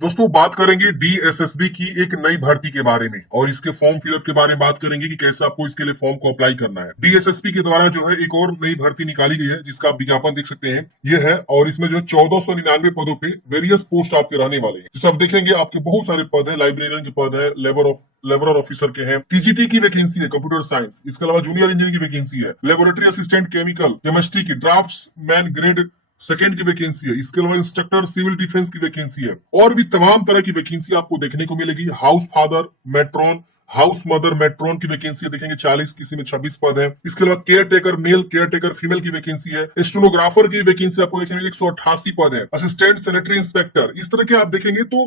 दोस्तों बात करेंगे डीएसएसबी की एक नई भर्ती के बारे में और इसके फॉर्म फिलअप के बारे में बात करेंगे कि कैसे आपको इसके लिए फॉर्म को अप्लाई करना है। डीएसएसबी के द्वारा जो है एक और नई भर्ती निकाली गई है जिसका आप विज्ञापन देख सकते हैं, ये है। और इसमें जो 1499 पदों पे वेरियस पोस्ट आपके रहने वाले हैं। जिसे आप देखेंगे आपके बहुत सारे पद है, लाइब्रेरियन के पद है, लेबर ऑफिसर के हैं, टीजीटी की वैकेंसी है, कंप्यूटर साइंस, इसके अलावा जूनियर इंजीनियर की वैकेंसी है, लेबोरेटरी असिस्टेंट केमिकल केमिस्ट्री की, ड्राफ्ट्समैन ग्रेड सेकेंड की वैकेंसी है, इसके अलावा इंस्ट्रक्टर सिविल डिफेंस की वैकेंसी है और भी तमाम तरह की वैकेंसी आपको देखने को मिलेगी। House father matron, house mother matron की वैकेंसी देखेंगे 40, किसी में 26 पद है। इसके अलावा care taker male, care taker female की वैकेंसी है। स्टेनोग्राफर की वैकेंसी आपको देखेंगे 188 पद है। असिस्टेंट सैनिटरी इंस्पेक्टर, इस तरह के आप देखेंगे तो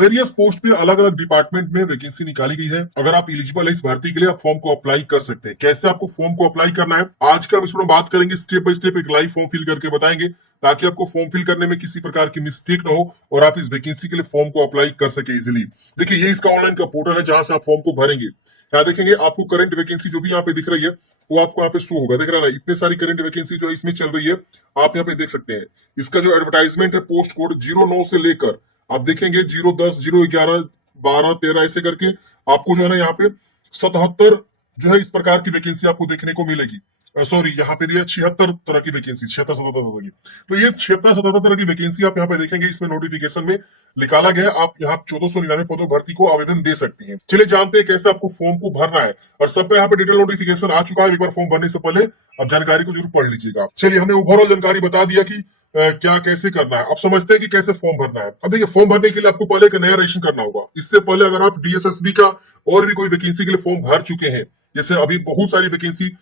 वेरियस पोस्ट पे अलग अलग डिपार्टमेंट में वैकेंसी निकाली गई है। अगर आप एलिजिबल है इस भर्ती के लिए, आप फॉर्म को अप्लाई कर सकते हैं। कैसे आपको फॉर्म को अप्लाई करना है आज का एपिसोड में बात करेंगे, स्टेप बाय स्टेप एक लाइव फॉर्म फिल करके बताएंगे ताकि आपको फॉर्म फिल करने में किसी प्रकार की मिस्टेक ना हो और आप इस वैकेंसी के लिए फॉर्म को अप्लाई कर सके इजीली। देखिए ये इसका ऑनलाइन का पोर्टल है जहां से आप फॉर्म को भरेंगे। यहाँ देखेंगे आपको करंट वैकेंसी जो भी यहाँ पे दिख रही है वो आपको यहाँ पे शो होगा, दिख रहा है। इतने सारी करंट वैकेंसी जो इसमें चल रही है आप यहाँ पे देख सकते हैं। इसका जो एडवर्टाइजमेंट है पोस्ट कोड 09 से लेकर आप देखेंगे 010, 011, 12, 13 ऐसे करके आपको जो है ना यहाँ पे 77 जो है इस प्रकार की वैकेंसी आपको देखने को मिलेगी। सॉरी यहाँ पे दिया 76 तरह की वैकेंसी, 76-77 तरह की। तो ये 76-77 तरह की वैकेंसी आप यहाँ पे देखेंगे, इसमें नोटिफिकेशन में निकाला गया है। आप यहाँ 1499 पदों भर्ती को आवेदन दे सकते हैं। चलिए जानते हैं कैसे आपको फॉर्म को भरना है और सब पे यहाँ पे डिटेल नोटिफिकेशन आ चुका है। एक बार फॉर्म भरने से पहले अब जानकारी को जरूर पढ़ लीजिएगा। चलिए हमने ओवरऑल जानकारी बता दिया कि क्या कैसे करना है। अब समझते हैं कि कैसे फॉर्म भरना है। अब देखिए फॉर्म भरने के लिए आपको पहले एक नया रजिस्ट्रेशन करना होगा। इससे पहले अगर आप डीएसएसबी का और भी कोई वैकेंसी के लिए फॉर्म भर चुके हैं, जैसे अभी बहुत सारी वैकेंसी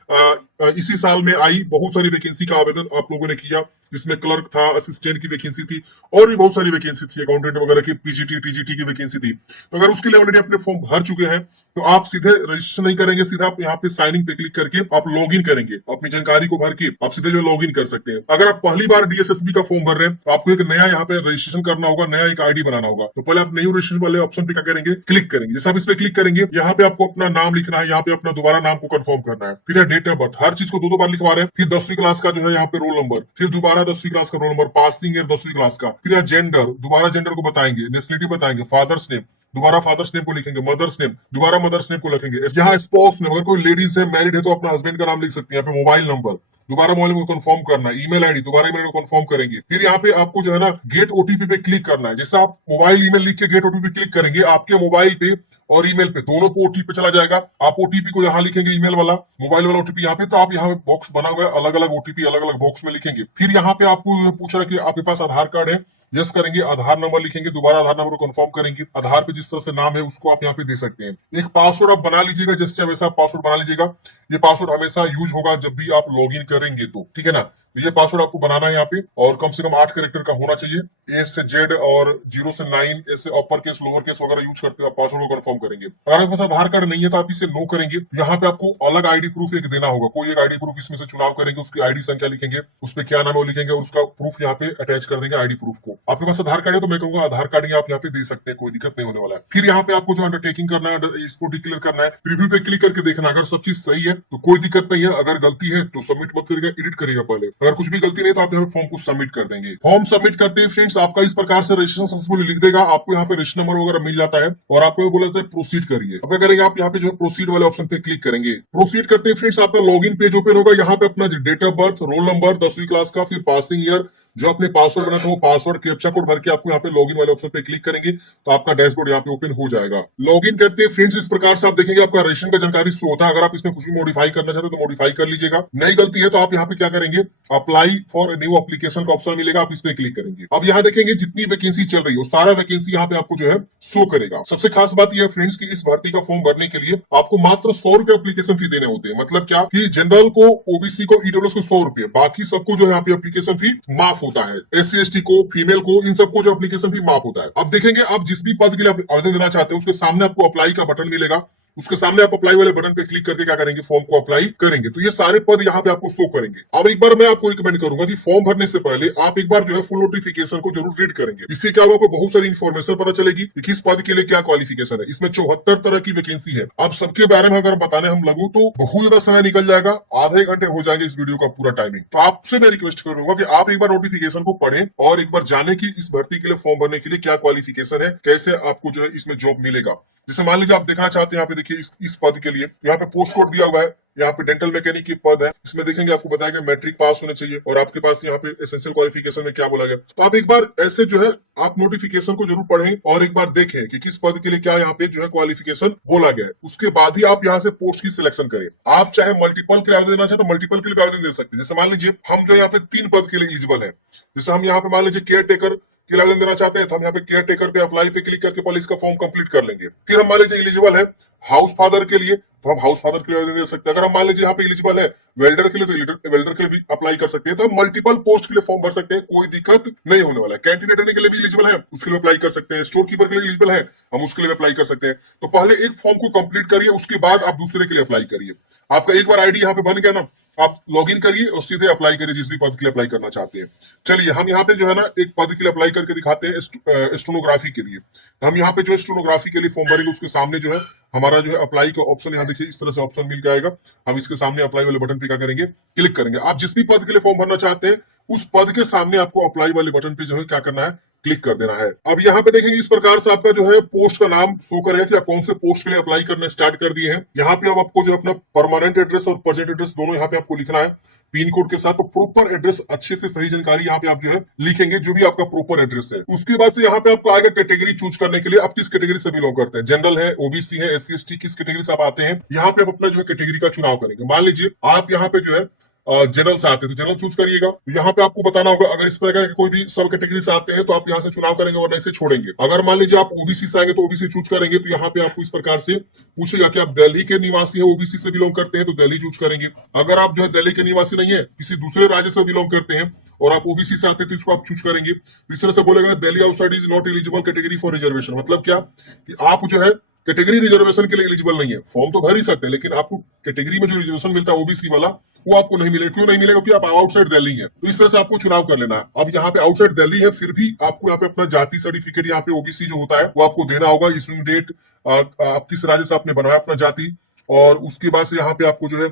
इसी साल में आई, बहुत सारी वैकेंसी का आवेदन आप लोगों ने किया, जिसमें क्लर्क था, असिस्टेंट की वैकेंसी थी और भी बहुत सारी वैकेंसी थी, अकाउंटेंट वगैरह की, पीजीटी टीजीटी की वैकेंसी थी। तो अगर उसके लिए ऑलरेडी अपने फॉर्म भर चुके हैं तो आप सीधे रजिस्ट्रेशन नहीं करेंगे, सीधा आप यहाँ पे साइनिंग पे क्लिक करके आप लॉग इन करेंगे। अपनी जानकारी को भर के आप सीधे जो लॉग इन कर सकते हैं। अगर आप पहली बार डीएसएसबी का फॉर्म भर रहे हैं तो आपको एक नया यहाँ पे रजिस्ट्रेशन करना होगा, नया एक आईडी बनाना होगा। तो पहले आप न्यू रजिस्ट्रेशन वाले ऑप्शन पे क्या करेंगे, क्लिक करेंगे। जैसे आप इस पे क्लिक करेंगे यहाँ पे आपको अपना नाम लिखना है, यहाँ पे अपना दोबारा नाम को कंफर्म करना है, फिर डेट ऑफ बर्थ, हर चीज को दो बार लिखवा रहे हैं, फिर 10वीं क्लास का जो है यहाँ पे रोल नंबर, फिर दोबारा 10वीं क्लास का रोल नंबर, पासिंग ईयर 10वीं क्लास का, फिर जेंडर, दोबारा जेंडर को बताएंगे, नेशनलिटी बताएंगे, फादर्स नेम, दोबारा फादर्स नेम को लिखेंगे, मदर्स नेम, दोबारा मदर्स नेम को लिखेंगे। यहाँ स्पाउस नेम, अगर कोई लेडीज है, मैरिड है तो अपना हस्बैंड का नाम लिख सकते हैं। यहाँ पे मोबाइल नंबर, दोबारा मोबाइल को कंफर्म करना है, ईमेल आईडी, दोबारा ईमेल को कंफर्म करेंगे। फिर यहाँ पे आपको जो है ना गेट ओटीपी पे क्लिक करना है। जैसे आप मोबाइल ईमेल लिख के गेट ओटीपी क्लिक करेंगे, आपके मोबाइल पे और ईमेल पे दोनों पे ओटीपी चला जाएगा। आप ओटीपी को यहाँ लिखेंगे, ईमेल वाला, मोबाइल वाला ओटीपी यहाँ पे, तो आप यहाँ बॉक्स बना हुआ है, अलग अलग ओटीपी अलग अलग बॉक्स में लिखेंगे। फिर यहाँ पे आपको पूछ रहा है कि आपके पास आधार कार्ड है, यस करेंगे, आधार नंबर लिखेंगे, दोबारा आधार नंबर को कंफर्म करेंगे। आधार पे जिस तरह से नाम है उसको आप यहाँ पे दे सकते हैं। एक पासवर्ड आप बना लीजिएगा, जैसे वैसा पासवर्ड बना लीजिएगा। ये पासवर्ड हमेशा यूज होगा जब भी आप लॉगिन करेंगे तो, ठीक है ना। तो ये पासवर्ड आपको बनाना है यहाँ पे और कम से कम 8 कैरेक्टर का होना चाहिए। ए से जेड और 0 से 9 ऐसे अपर केस लोअर केस वगैरह यूज करते हैं, पासवर्ड को कंफर्म करेंगे। अगर आपके पास आधार कार्ड नहीं है तो आप इसे नो करेंगे। यहाँ पे आपको अलग आईडी प्रूफ एक देना होगा, कोई एक आईडी प्रूफ इसमें से चुनाव करेंगे, उसकी आईडी संख्या लिखेंगे, उस पर क्या नाम है वो लिखेंगे और उसका प्रूफ यहाँ पे अटैच कर देंगे आईडी प्रूफ को। आपके पास आधार कार्ड है तो मैं कहूंगा आधार कार्ड ही आप यहाँ पे दे सकते हैं, कोई दिक्कत नहीं होने वाला है। फिर यहाँ पे आपको जो अंडरटेकिंग करना है इसको डिक्लेयर करना है, प्रीव्यू पे क्लिक करके देखना, अगर सब चीज सही है तो कोई दिक्कत नहीं है, अगर गलती है तो सबमिट मत करिएगा, एडिट करिएगा पहले। अगर कुछ भी गलती नहीं तो आप यहाँ फॉर्म को सबमिट कर देंगे। फॉर्म सबमिट करते हैं फ्रेंड्स आपका इस प्रकार से रजिस्ट्रेशन सक्सेसफुल लिख देगा, आपको यहाँ पे रजिस्टर नंबर वगैरह मिल जाता है और आपको बोला जाता है प्रोसीड करिए। अब क्या करेंगे, आप यहाँ पे जो प्रोसीड वाले ऑप्शन पे क्लिक करेंगे। प्रोसीड करते हैं फ्रेंड्स आपका लॉगिन पेज ओपन होगा। यहाँ पे अपना date of birth, roll number, 10वीं क्लास का, फिर पासिंग ईयर, जो आपने पासवर्ड बना था वो पासवर्ड कैप्चा कोड भर के आपको यहाँ पे लॉगिन वाले ऑप्शन पे क्लिक करेंगे तो आपका डैशबोर्ड यहाँ पे ओपन हो जाएगा। लॉगिन करते हैं फ्रेंड्स इस प्रकार से आप देखेंगे आपका रजिस्ट्रेशन का जानकारी शो होता है। अगर आप इसमें कुछ भी मॉडिफाई करना चाहते हो तो मॉडिफाई कर लीजिएगा। नई गलती है तो आप यहाँ पे क्या करेंगे, अप्लाई फॉर न्यू एप्लीकेशन का ऑप्शन मिलेगा, आप इस पे क्लिक करेंगे। अब यहाँ देखेंगे जितनी वैकेंसी चल रही है सारा वैकेंसी यहाँ पे आपको जो है शो करेगा। सबसे खास बात यह फ्रेंड्स की इस भर्ती का फॉर्म भरने के लिए आपको मात्र 100 रुपए एप्लीकेशन फी देने होते हैं। मतलब क्या कि जनरल को, ओबीसी को, ईडब्ल्यूएस को 100 रुपए, बाकी सबको जो है यहाँ पे एप्लीकेशन फी माफ होता है, SC ST को, फीमेल को, इन सबको जो एप्लीकेशन फी माफ होता है। अब देखेंगे आप जिस भी पद के लिए आवेदन देना चाहते हैं उसके सामने आपको अप्लाई का बटन मिलेगा, उसके सामने आप अप्लाई वाले बटन पे क्लिक करके क्या करेंगे, फॉर्म को अप्लाई करेंगे। तो ये सारे पद यहाँ पे आपको शो करेंगे। अब एक बार मैं आपको रिकमेंड करूंगा कि फॉर्म भरने से पहले आप एक बार जो है फुल नोटिफिकेशन को जरूर रीड करेंगे। इससे क्या होगा, आपको बहुत सारी इन्फॉर्मेशन पता चलेगी कि किस पद के लिए क्या क्वालिफिकेशन है। इसमें 74 तरह की वैकेंसी है। अब सबके बारे में अगर बताने हम लगू तो बहुत ज्यादा समय निकल जाएगा, आधे घंटे हो जाएंगे इस वीडियो का पूरा टाइमिंग। तो आपसे मैं रिक्वेस्ट करूंगा कि आप एक बार नोटिफिकेशन को पढ़ें और एक बार जाने की इस भर्ती के लिए, फॉर्म भरने के लिए क्या क्वालिफिकेशन है, कैसे आपको जो है इसमें जॉब मिलेगा। जैसे मान लीजिए आप देखना चाहते हैं, यहाँ पे देखिए इस पद के लिए यहाँ पे पोस्ट कोड दिया हुआ है, यहाँ पे डेंटल मैकेनिक की पद है। इसमें देखेंगे आपको बताया गया मैट्रिक पास होने चाहिए और आपके पास यहाँ पे एसेंशियल क्वालिफिकेशन में क्या बोला गया। तो आप एक बार ऐसे जो है आप नोटिफिकेशन को जरूर पढ़ें और एक बार देखें कि किस पद के लिए क्या यहाँ पे जो है क्वालिफिकेशन बोला गया है। उसके बाद ही आप यहाँ से पोस्ट की सिलेक्शन करें। आप चाहे मल्टीपल के लिए आवेदन देना चाहे तो मल्टीपल के लिए आवेदन दे सकते हैं। जैसे मान लीजिए हम जो यहाँ पे 3 पद के लिए एलिजिबल है। जैसे हम यहाँ पे मान लीजिए केयर टेकर के लिए आवेदन देना चाहते हैं तो हम यहाँ पे केयर टेकर पे अप्लाई पे क्लिक करके पहले इसका फॉर्म कंप्लीट कर लेंगे। फिर हम मान लीजिए एलिजिबल है हाउस फादर के लिए तो हम हाउस फादर के लिए आवेदन दे सकते हैं। अगर हम मान लीजिए यहाँ पे एलिजिबल है वेल्डर के लिए तो वेल्डर के लिए भी अप्लाई कर सकते हैं। तो हम मल्टीपल पोस्ट के लिए फॉर्म भर सकते हैं, कोई दिक्कत नहीं होने वाला है। कैंटीन अटेंडेंट के लिए भी एलिजिबल है, उसके लिए अप्लाई कर सकते हैं। स्टोर कीपर के लिए एलिजिबल है, हम उसके लिए अप्लाई कर सकते हैं। तो पहले एक फॉर्म को कंप्लीट करिए, उसके बाद आप दूसरे के लिए अप्लाई करिए। आपका एक बार आईडी यहाँ पे बन गया ना, आप लॉगिन करिए और सीधे अप्लाई करिए जिस भी पद के लिए अप्लाई करना चाहते हैं। चलिए हम यहाँ पे जो है ना एक पद के लिए अप्लाई करके दिखाते हैं, स्टेनोग्राफी के लिए। हम यहाँ पे जो स्टेनोग्राफी के लिए फॉर्म भरेंगे उसके सामने जो है हमारा जो है अप्लाई का ऑप्शन, यहाँ देखिए इस तरह से ऑप्शन मिल जाएगा। हम इसके सामने अप्लाई वाले बटन पे क्या करेंगे, क्लिक करेंगे। आप जिस भी पद के लिए फॉर्म भरना चाहते हैं उस पद के सामने आपको अप्लाई वाले बटन पे जो है क्या करना है, क्लिक कर देना है। अब यहाँ पे देखेंगे इस प्रकार से आपका जो है पोस्ट का नाम शो करेगा कि आप कौन से पोस्ट के लिए अप्लाई करना स्टार्ट कर दिए हैं। यहाँ पे अब आपको जो अपना परमानेंट एड्रेस और प्रेजेंट एड्रेस दोनों यहाँ पे आपको लिखना है पिन कोड के साथ। तो प्रॉपर एड्रेस, अच्छे से सही जानकारी यहाँ पे आप जो है लिखेंगे, जो भी आपका प्रॉपर एड्रेस है। उसके बाद से यहाँ पे आपको आएगा कैटेगरी चूज करने के लिए, आप किस कैटेगरी से बिलोंग करते हैं, जनरल है, ओबीसी है, SC ST, किस कैटेगरी से आप आते हैं। यहाँ पे आप अपना जो है कैटेगरी का चुनाव करेंगे। मान लीजिए आप यहाँ पे जो है जनरल से आते हैं तो जनरल चूज करिएगा। तो यहाँ पे आपको बताना होगा अगर इस प्रकार के कोई भी सब कैटेगरी से आते हैं तो आप यहाँ से चुनाव करेंगे वरना इसे छोड़ेंगे। अगर मान लीजिए आप ओबीसी से आएंगे तो ओबीसी चूज करेंगे। तो यहाँ पे आपको इस प्रकार से पूछेगा कि आप दिल्ली के निवासी है, ओबीसी से बिलोंग करते हैं तो दिल्ली चूज करेंगे। अगर आप जो है दिल्ली के निवासी नहीं है, किसी दूसरे राज्य से बिलोंग करते हैं और आप ओबीसी से आते हैं तो इसको आप चूज करेंगे। इस तरह से बोलेगा Delhi outside is not eligible category for reservation. मतलब क्या कि आप जो है कैटेगरी रिजर्वेशन के लिए एलिजिबल नहीं है। फॉर्म तो भर ही सकते हैं लेकिन आपको कैटेगरी में जो रिजर्वेशन मिलता है ओबीसी वाला वो आपको नहीं मिलेगा। क्यों नहीं मिलेगा? क्योंकि आप आउटसाइड दिल्ली है। तो इस तरह से आपको चुनाव कर लेना है। अब यहाँ पे आउटसाइड दिल्ली है फिर भी आपको यहाँ पे अपना जाति सर्टिफिकेट, यहाँ पे ओबीसी जो होता है वो आपको देना होगा। इशूइंग डेट, आप किस राज्य से आपने बनाया अपना जाति, और उसके बाद से यहाँ पे आपको जो है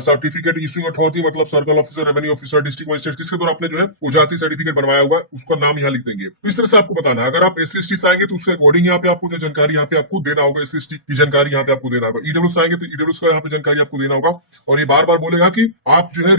सर्टिफिकेट इशूइंग अथॉरिटी, मतलब circle officer, revenue officer, district magistrate, किसके द्वारा आपने जो है वो जाति सर्टिफिकेट बनवाया हुआ है उसका नाम यहाँ लिख देंगे। तो इस तरह से आपको बताना है। अगर आप SC ST से आएंगे तो उसके अकॉर्डिंग यहाँ पे आपको जो जानकारी यहाँ पे आपको देना होगा, SC ST की जानकारी यहाँ पे आपको देना होगा। ईडब्ल्यू से आएंगे तो ईडब्ल्यू का यहाँ पे जानकारी आपको देना होगा। और ये बार बार बोलेगा कि आप जो है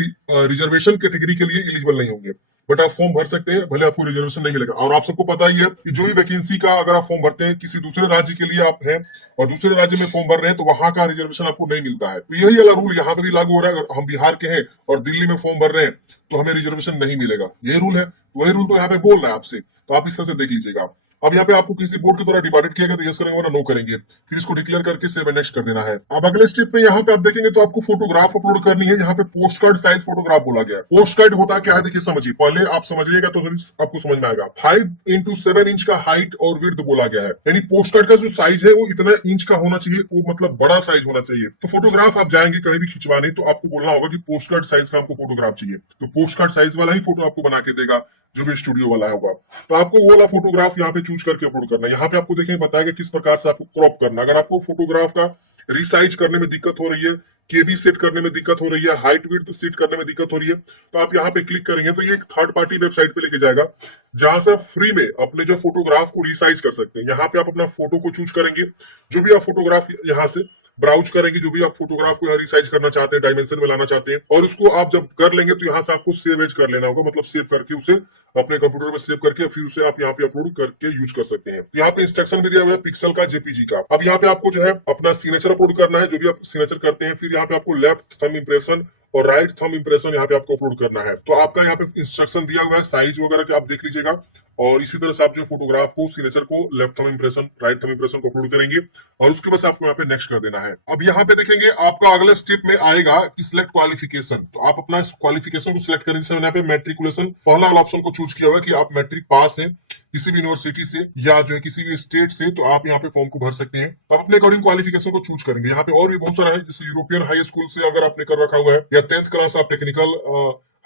रिजर्वेशन कैटेगरी के लिए एलिजिबल नहीं होंगे, बट आप फॉर्म भर सकते हैं, भले आपको रिजर्वेशन नहीं मिलेगा। और आप सबको पता ही है कि जो भी वैकेंसी का अगर आप फॉर्म भरते हैं, किसी दूसरे राज्य के लिए आप हैं और दूसरे राज्य में फॉर्म भर रहे हैं तो वहां का रिजर्वेशन आपको नहीं मिलता है। तो यही वाला रूल यहाँ पे भी लागू हो रहा है। अगर हम बिहार के हैं और दिल्ली में फॉर्म भर रहे हैं तो हमें रिजर्वेशन नहीं मिलेगा, ये रूल है। वही रूल तो यहाँ पे बोल रहा है आपसे, तो आप इस तरह से देख लीजिएगा। अब यहाँ पे आपको किसी बोर्ड के द्वारा डिवाइडेड किया गया तो यस करेंगे वरना नो करेंगे, फिर इसको डिक्लेयर करके सेव एंड नेक्स्ट कर देना है। अब अगले स्टेप पे यहाँ पे आप देखेंगे तो आपको फोटोग्राफ अपलोड करनी है। यहाँ पे पोस्ट कार्ड साइज फोटोग्राफ बोला गया है। पोस्ट कार्ड होता क्या है देखिए समझिए, पहले आप समझिएगा तो आपको समझ में आएगा। 5x7 इंच का हाइट और विड्थ बोला गया है, यानी पोस्ट कार्ड का जो साइज है वो इतना इंच का होना चाहिए, वो मतलब बड़ा साइज होना चाहिए। तो फोटोग्राफ आप जाएंगे कहीं भी खिंचवाने तो आपको बोलना होगा कि पोस्ट कार्ड साइज का हमको फोटोग्राफ चाहिए, तो पोस्ट कार्ड साइज वाला ही फोटो आपको बना के देगा जो भी स्टूडियो वाला होगा। तो आपको वो वाला फोटोग्राफ यहाँ पे चूज करके अपलोड करना है। यहाँ पे आपको देखेंगे बताएगा किस प्रकार से आपको क्रॉप करना। अगर आपको फोटोग्राफ का रिसाइज करने में दिक्कत हो रही है, केबी सेट करने में दिक्कत हो रही है, हाइट विड्थ सेट करने में दिक्कत हो रही है, तो आप यहाँ पे क्लिक करेंगे तो ये एक थर्ड पार्टी वेबसाइट पे लेके जाएगा जहां से फ्री में अपने जो फोटोग्राफ को रिसाइज कर सकते हैं। यहाँ पे आप अपना फोटो को चूज करेंगे, जो भी आप फोटोग्राफ यहाँ से ब्राउज करेंगे, जो भी आप फोटोग्राफ को रिसाइज करना चाहते हैं, डायमेंशन में लाना चाहते हैं, और उसको आप जब कर लेंगे तो यहाँ से आपको सेव एज कर लेना होगा, मतलब सेव करके उसे अपने कंप्यूटर में सेव करके फिर उसे आप यहाँ पे अपलोड करके यूज कर सकते हैं। यहाँ पे इंस्ट्रक्शन भी दिया हुआ है पिक्सल का, जेपीजी का। अब यहाँ पे आपको जो है अपना सिग्नेचर अपलोड करना है, जो भी आप सिग्नेचर करते हैं, फिर यहाँ पे आपको लेफ्ट थंब इंप्रेशन और राइट थंब इंप्रेशन यहाँ पे आपको अपलोड करना है। तो आपका यहाँ पे इंस्ट्रक्शन दिया हुआ है, साइज वगैरह के आप देख लीजिएगा। और इसी तरह से आप जो फोटोग्राफ को, सिग्नेचर को, left thumb impression, right thumb impression को अपलोड करेंगे और उसके बाद आपको यहाँ पे नेक्स्ट कर देना है। अब यहाँ पे देखेंगे आपका अगले स्टेप में आएगा कि सिलेक्ट क्वालिफिकेशन। तो आप अपना क्वालिफिकेशन को सिलेक्ट करेंगे। यहाँ पे मैट्रिकुलेशन पहला वाला ऑप्शन को चूज किया हुआ है कि आप मैट्रिक पास है किसी भी यूनिवर्सिटी से या जो है किसी भी स्टेट से, तो आप यहाँ पे फॉर्म को भर सकते हैं। तो आप अपने अकॉर्डिंग क्वालिफिकेशन को चूज करेंगे। यहाँ पे और भी बहुत सारा है, जैसे यूरोपियन हाई स्कूल से अगर आपने कर रखा हुआ है या 10th क्लास आप टेक्निकल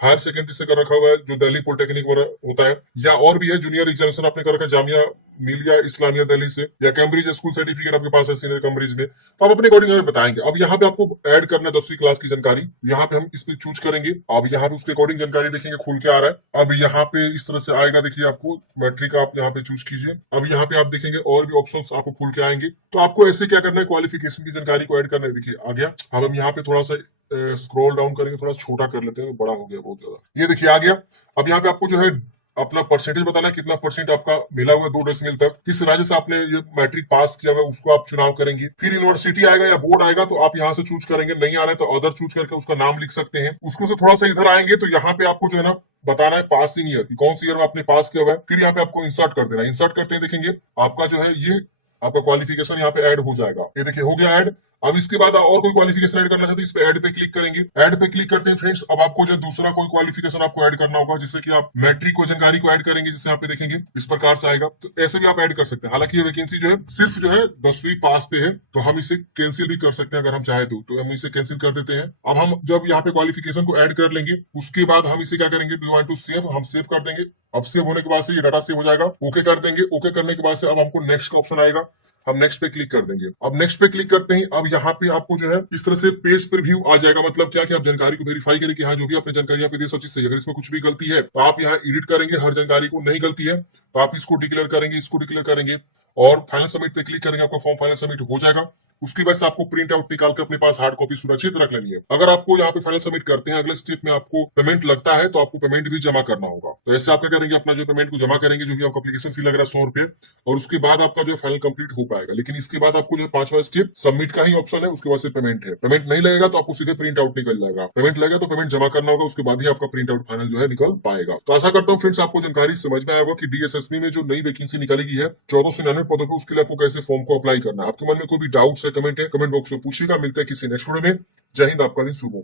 हायर सेकेंडरी से कर रखा हुआ है जो दिल्ली पॉलिटेक्निक होता है, या और भी है जूनियर एग्जामिनेशन आपने कर रखा है जामिया मिलिया इस्लामिया दिल्ली से, या कैम्ब्रिज स्कूल सर्टिफिकेट आपके पास है सीनियर कैम्ब्रिज में, तो आप अपने अकॉर्डिंग हमें बताएंगे। अब यहाँ पे आपको ऐड करना है 10वीं क्लास की जानकारी, यहाँ पे हम इस पे चूज करेंगे। अब यहाँ पे उसके अकॉर्डिंग जानकारी देखेंगे खुल के आ रहा है। अब यहाँ पे इस तरह से आएगा, देखिए आपको मैट्रिक आप यहाँ पे चूज कीजिए। अब यहाँ पे आप देखेंगे और भी ऑप्शंस आपको खुल के आएंगे। तो आपको ऐसे क्या करना है, क्वालिफिकेशन की जानकारी को ऐड करना है। देखिए आ गया। अब हम यहाँ पे थोड़ा सा स्क्रॉल डाउन करेंगे, थोड़ा छोटा कर लेते हैं, बड़ा हो गया बहुत ज्यादा। ये देखिए आ गया। अब यहाँ पे आपको जो है अपना परसेंटेज बताना है, कितना परसेंट आपका मिला हुआ है 2 डेसिमल तक, किस राज्य से आपने ये मैट्रिक पास किया हुआ है उसको आप चुनाव करेंगे। फिर यूनिवर्सिटी आएगा या बोर्ड आएगा तो आप यहाँ से चूज करेंगे, नहीं आ रहा है तो अदर चूज करके उसका नाम लिख सकते हैं। उसको से थोड़ा सा इधर आएंगे तो यहाँ पे आपको जो है ना बताना है पासिंग ईयर, कौन सी ईयर में आपने पास किया हुआ है। फिर यहाँ पे आपको इंसर्ट कर देना है। इंसर्ट करते हैं देखेंगे आपका जो है ये आपका क्वालिफिकेशन यहाँ पे ऐड हो जाएगा। ये देखिए हो गया ऐड। अब इसके बाद और कोई क्वालिफिकेशन ऐड करना चाहते हैं, इस पे ऐड पे क्लिक करेंगे। ऐड पे क्लिक करते हैं फ्रेंड्स। अब आपको जो दूसरा कोई क्वालिफिकेशन आपको ऐड करना होगा, जिससे कि आप मैट्रिक को जानकारी को ऐड करेंगे, जिससे यहाँ पे देखेंगे इस प्रकार से आएगा। तो ऐसे भी आप ऐड कर सकते हैं। हालांकि ये वैकेंसी जो है सिर्फ जो है 10वीं पास पे है, तो हम इसे कैंसिल भी कर सकते हैं अगर हम चाहे तो हम इसे कैंसिल कर देते हैं। अब हम जब यहाँ पे क्वालिफिकेशन को ऐड कर लेंगे उसके बाद हम इसे क्या करेंगे, do you want to save, हम सेव कर देंगे। अब सेव होने के बाद से ये डाटा सेव हो जाएगा। ओके कर देंगे। ओके करने के बाद से अब हमको नेक्स्ट का ऑप्शन आएगा, हम नेक्स्ट पे क्लिक कर देंगे। अब नेक्स्ट पे क्लिक करते हैं। अब यहाँ पे आपको जो है इस तरह से पेज पर व्यू आ जाएगा। मतलब क्या कि आप जानकारी को वेरीफाई करें कि हाँ जो भी आपने जानकारी यहाँ पे दी सब चीज सही है। अगर इसमें कुछ भी गलती है तो आप यहाँ एडिट करेंगे। हर जानकारी को नहीं गलती है तो आप इसको डिक्लेयर करेंगे, इसको डिक्लेयर करेंगे और फाइनल सबमिट पे क्लिक करेंगे। आपका फॉर्म फाइनल सबमिट हो जाएगा। उसके बाद से आपको प्रिंट आउट निकाल के अपने पास हार्ड कॉपी सुरक्षित रख लेनी है। अगर आपको यहाँ पे फाइनल सबमिट करते हैं, अगले स्टेप में आपको पेमेंट लगता है तो आपको पेमेंट भी जमा करना होगा। तो ऐसे आप क्या करेंगे, अपना जो पेमेंट को जमा करेंगे, जो भी आपका एप्लीकेशन फी लग रहा है 100 रुपए, और उसके बाद आपका जो फाइनल कंप्लीट हो पाएगा। लेकिन इसके बाद आपको जो 5वां स्टेप सबमिट का ही ऑप्शन है, उसके बाद से पेमेंट है। पेमेंट नहीं लगेगा तो आपको सीधे प्रिंट आउट निकल जाएगा। पेमेंट लगेगा तो पेमेंट जमा करना होगा, उसके बाद ही आपका प्रिंट आउट फाइनल जो है निकल पाएगा। तो आशा करता हूँ फ्रेंड्स आपको जानकारी समझ में आया होगा कि डीएसएसबी में जो नई वैकेंसी निकाली गई है 1499 पदों पर, उसके लिए आपको कैसे फॉर्म को अप्लाई करना है। आपके मन में कोई भी डाउट्स है, कमेंट है, कमेंट बॉक्स में पूछिएगा। मिलते हैं किसी नेक्स्ट वीडियो में। जय हिंद, आपका दिन शुभ हो।